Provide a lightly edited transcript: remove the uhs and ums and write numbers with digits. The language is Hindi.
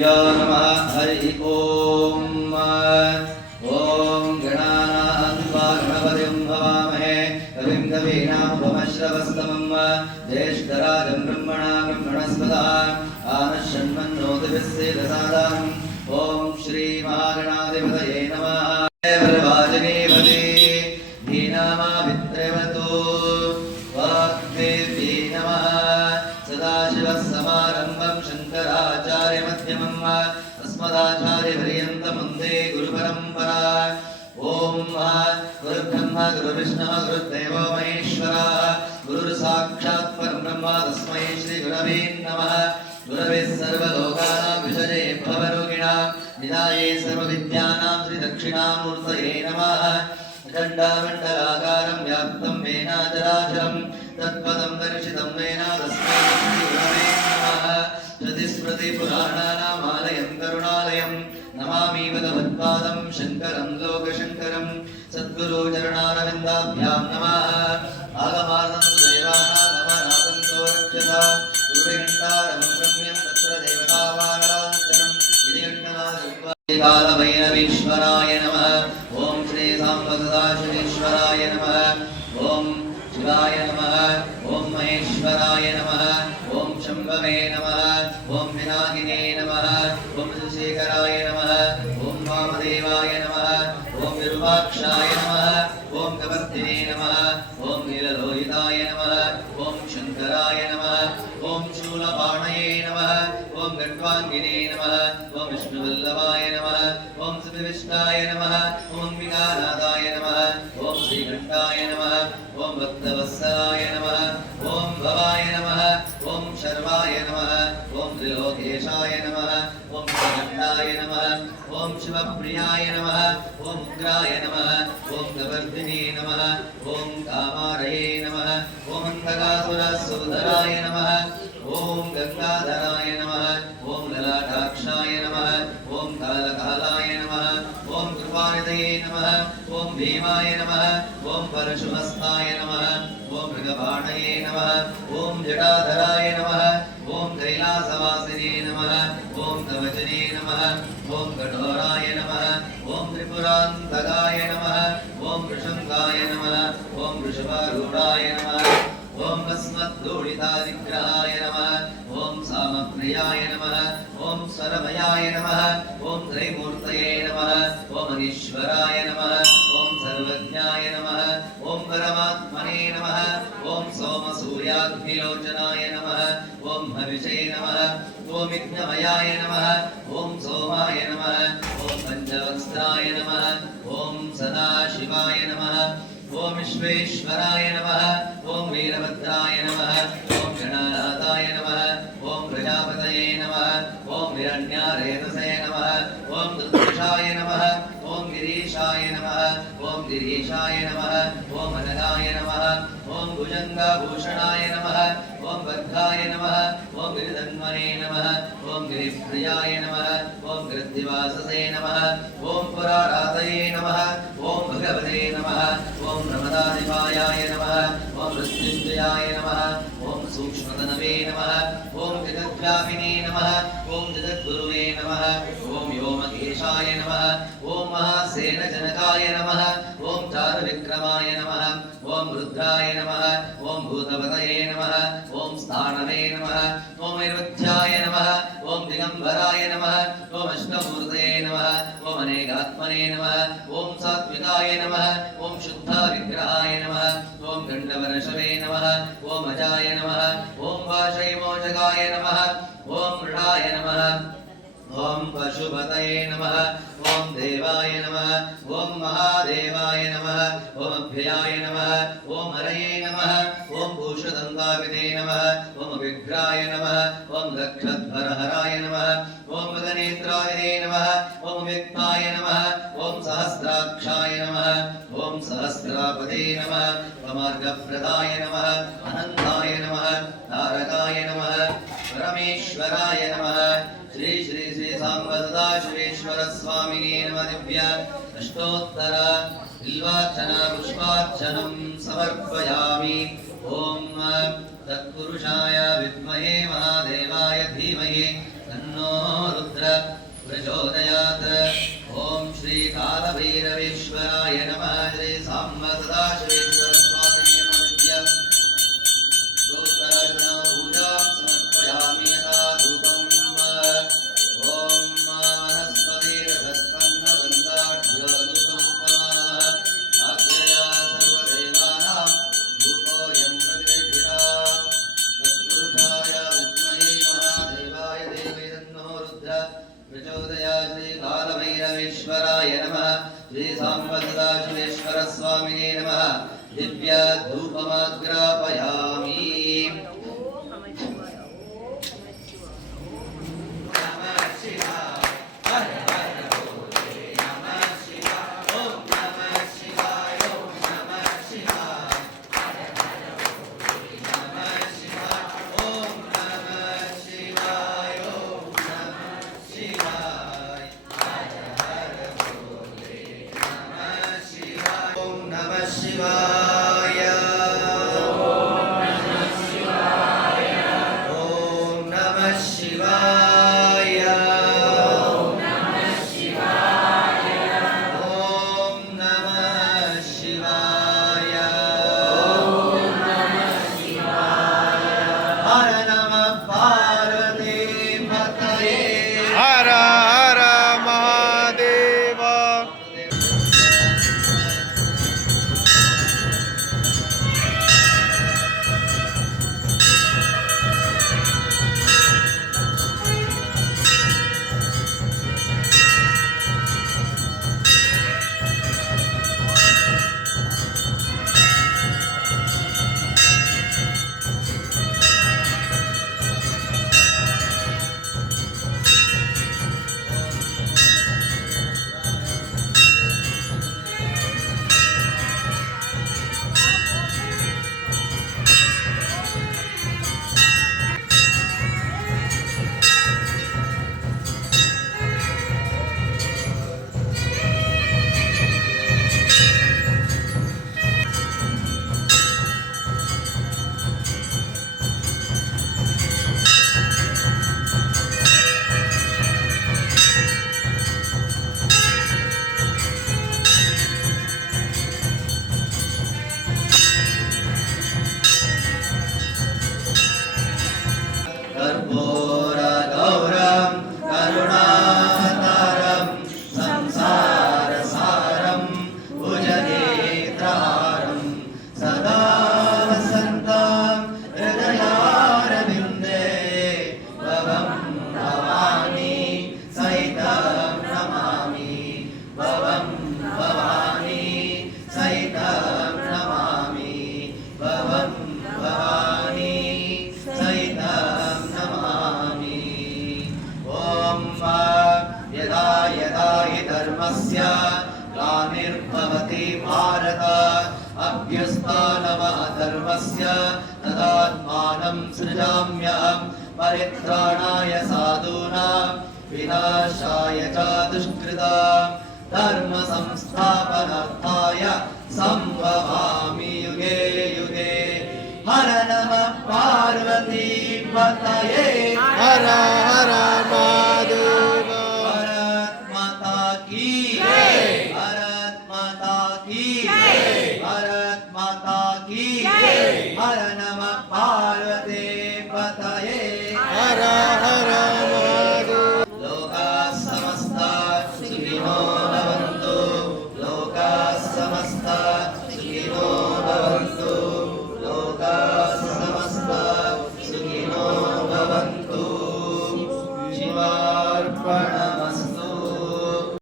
यो नमः हरि ओम ओम गणानां गणपतिं भवामहे कविं कवीनामुपमश्रवस्तमं ज्येष्ठराजं ब्रह्मणस्पदा आनश्यन्मन्नोतिभिस्सेदसादानम् ओम श्री महागणाधिपतये नमः वरवाजनेवते धीनामावित्रवतो वाग्देव्यै नमः सदाशिवसमारम्भं शङ्कराचार्यमध्यमम् अस्मदाचार्यपर्यन्तं वन्दे गुरुपरम्परा ओम गुरुब्रह्मा गुरुविष्णुः गुरुदेवो महेश्वरः गुरुर्साक्षात् परब्रह्म तस्मै श्रीगुरवे नमः गुरवे सर्वलोकानां विषये भवरोगिणां निधाये सर्वविद्यानां श्रीदक्षिणामूर्तये नमः अखण्डमण्डलाकारं व्याप्तं येन चराचरं तत्पदं दर्शितं येन तस्मै श्रीगुरवे नमः श्रुतिस्मृतिपुराणानामालयं करुणालयं नमामि भगवत्पादं शङ्करं लोकशङ्करं सद्गुरुचरणारविन्दाभ्यां नमः आगमार्गं देवानागमनादं रक्षता गुरुघण्टारमं रम्यं तत्र देवतावानरान्तरं कालभैरवीश्वराय नमः ॐ श्री साम्बसदाशिवेश्वराय नमः ॐ शिवाय नमः ॐ महेश्वराय नमः ॐ शम्भवे नमः ॐ विनागिने नमः ॐ शिवशेखराय नमः ॐ वामदेवाय नमः ॐ विरूपाक्षाय नमः ॐ कवर्तिने नमः ॐ नीललोहिताय नमः ॐ शङ्कराय नमः ॐ शूलपाणये नमः ॐ गण्वाङ्गिने नमः ॐ विष्णुवल्लभाय नमः ॐ श्रीविष्णाय नमः ॐ विकारादाय नमः ॐ श्रीकण्ठाय नमः ॐ भक्तवत्सलाय नमः ॐ भवाय नमः ॐ शर्वाय नमः ॐ त्रिलोकेशाय नमः ॐ शिवकण्ठाय नमः ॐ शिवप्रियाय नमः ॐ उग्राय नमः ॐ कवर्धिने नमः ॐ कामारये नमः ॐ अन्धकासुरसूदराय नमः ॐ गंगाधराय नमः ॐ ललाटाक्षाय नमः ॐ कालकालाय नमः ॐ कृपानिधये नमः ॐ भीमाय नमः ॐ परशुहस्ताय नमः ॐ मृगबाणये नमः ॐ जटाधराय नमः ॐ कैलासवासिने नमः ॐ कवचने नमः ॐ कठोराय नमः ॐ त्रिपुरान्तकाय नमः ॐ वृषङ्गाय नमः ॐ वृषभारूढाय नमः ॐ भस्मद्दूलितादिग्रहाय नमः ॐ सामप्रियाय नमः ॐ स्वरमयाय नमः ॐ त्रैमूर्तये नमः ॐ अनीश्वराय नमः ॐ सर्वज्ञाय नमः ॐ परमात्मने नमः ॐ सोमसूर्याग्निलोचनाय नमः ॐ हविषे नमः ॐ विघ्नमयाय नमः ॐ सोमाय नमः ॐ पञ्चवक्त्राय नमः ॐ सदाशिवाय नमः ॐ विश्वेश्वराय नमः ॐ वीरभद्राय नमः ॐ गणानाथाय नमः ॐ प्रजापतये नमः ॐ हिरण्यारेतसे नमः ॐ दुर्दशाय नमः ॐ गिरीशाय नमः ॐ गिरीशाय नमः ॐ अनगाय नमः ॐ भुजङ्गभूषणाय नमः ॐ भद्राय नमः ॐ गिरिधन्वने नमः ॐ गिरिप्रियाय नमः ॐ गिरिद्धिवाससे नमः ॐ पुराराधये नमः ॐ भगवते नमः ॐ नमदादिवायाय नमः ॐ मृत्युञ्जयाय नमः ॐ सूक्ष्मतनवे नमः ॐ जगद्व्यापिने नमः ॐ जगद्गुरुवे नमः ॐ व्योमकेशाय नमः ॐ महासेनजनकाय नमः ॐ चारुविक्रमाय नमः ॐ रुद्राय नमः ॐ भूतपतये नमः ॐ स्थाणवे नमः ॐ अनिरुद्धाय नमः ॐ दिगम्बराय नमः ॐ अष्टमूर्तये नमः ॐ अनेकात्मने नमः ॐ सात्विकाय नमः ॐ शुद्धाविग्रहाय नमः ॐ गण्डवरशवे नमः ॐ अजाय नमः ॐ वाशैमोचकाय नमः ॐ मृडाय नमः ॐ पशुपतये नमः ॐ देवाय नमः ॐ महादेवाय नमः ॐ अभ्ययाय नमः ॐ हरये नमः ॐ भूषदन्ताविदे नमः ॐ विग्राय नमः ॐ लक्षध्वरहराय नमः ॐ मृगनेत्राविदे नमः ॐ व्यक्ताय नमः ॐ सहस्राक्षाय नमः ॐ सहस्रापदे नमः मार्गप्रदाय नमः अनन्ताय नमः तारकाय नमः परमेश्वराय नमः श्री श्री श्री सांबसदाशिवेश्वर स्वामिने नमः दिव्य अष्टोत्तर बिल्वार्चना पुष्पार्चनं समर्पयामि ओम तत्पुरुषाय विद्महे महादेवाय धीमहि तन्नो रुद्र प्रचोदयात् ॐ श्री कालभैरवेश्वराय नमः श्री सांब सदाशिवेश्वर स्वामिने नमः स्तोत्रार्चना पूजां समर्पयामि यथा धूपम् ॐ वनस्पतिरसस्पन्नगन्धाढ्यो धूपमुत्तमः अग्रया सर्वदेवानां धूपोऽयं प्रतिगृह्यताम् तत्पुरुषाय विद्महे महादेवाय देवी तन्नो रुद्रः प्रचोदयात् श्री कालभैरवेश्वराय नमः श्री सांब सदाशिवेश्वर स्वामिने नमः दिव्य धूपमग्रापयामि ग्लानिर्भवति भारत अभ्यस्तानमधर्मस्य तदात्मानं सृजाम्यहं परित्राणाय साधूनां विनाशाय च दुष्कृतां धर्म संस्थापनार्थाय संभवामि युगे युगे हर नमः पार्वती पतये हर हर